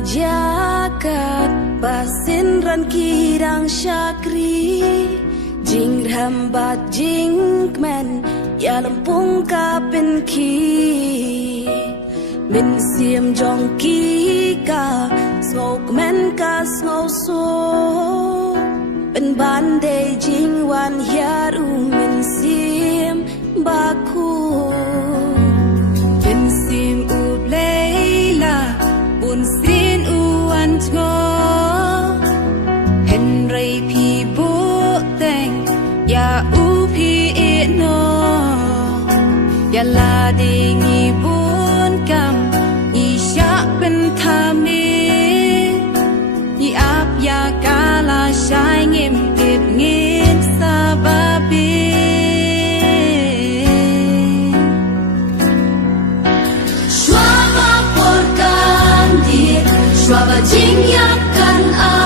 jagat basin ran kirang syakri jing rambat jing men ya lempung ka pen ki min sim jong ki ka smoke men ka snow so pen ban de jing wan yaru min sim baku min sim u leila bun sin u wan ngo henry pi bu teng ya u pi e no ya la de ni bun kam i sha pen tha mi i ap ya kala shai ngim tip ngin sa ba bi shwa por kan di shwa ba jing yak kan a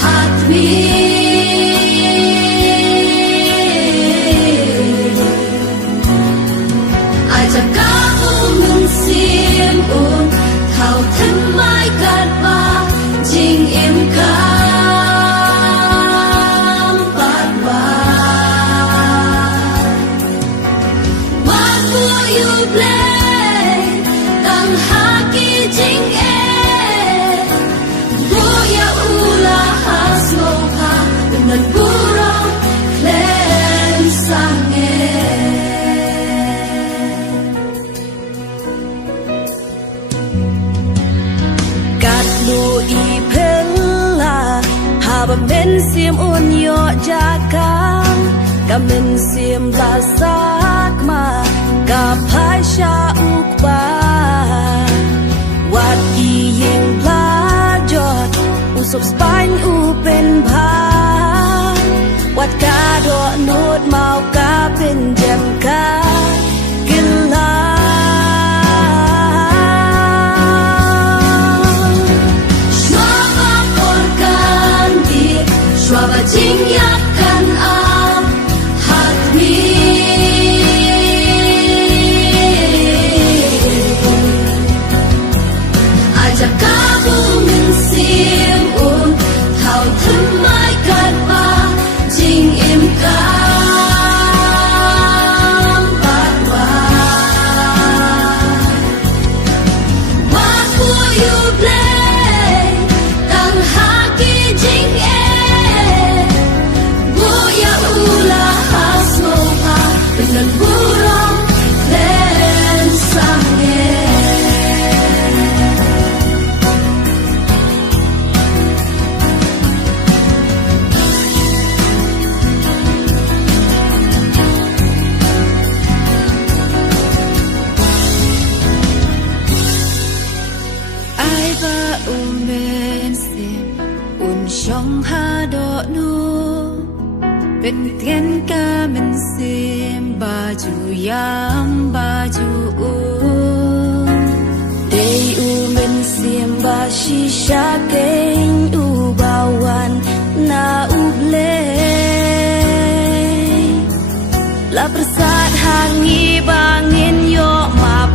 hat mi thao thân mai cát ba jing em cam bát ba what will you play tang haki jing e boya ula hasmoka dengan burung klen sange lu i phela haba men sim un yo jakang ka men sim la sak ma ka phai sha ukba wat i yeng la jot usop spine u pen bha wat ka do not mau ka pen jam ka kila Shwaba jing yak kan a hat mi aja kabu min sim un thao thân mai kat ba jing im kam bat ba what will you play tang haki jing dengan burung dan sange ai ba umen sim un shong ha do nu bên thiên ca mình sim baju yam baju u day u mình sim ba shisha keng u bawan na uble la persat hangi bangin yo map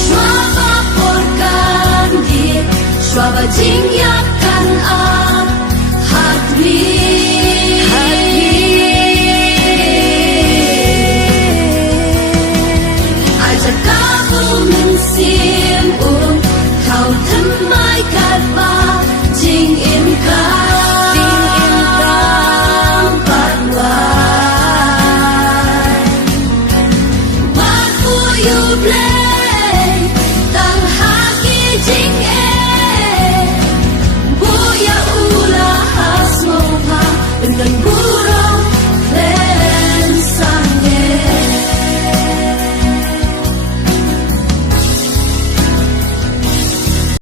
shwa ba por kan di shwa ba jing yak kan a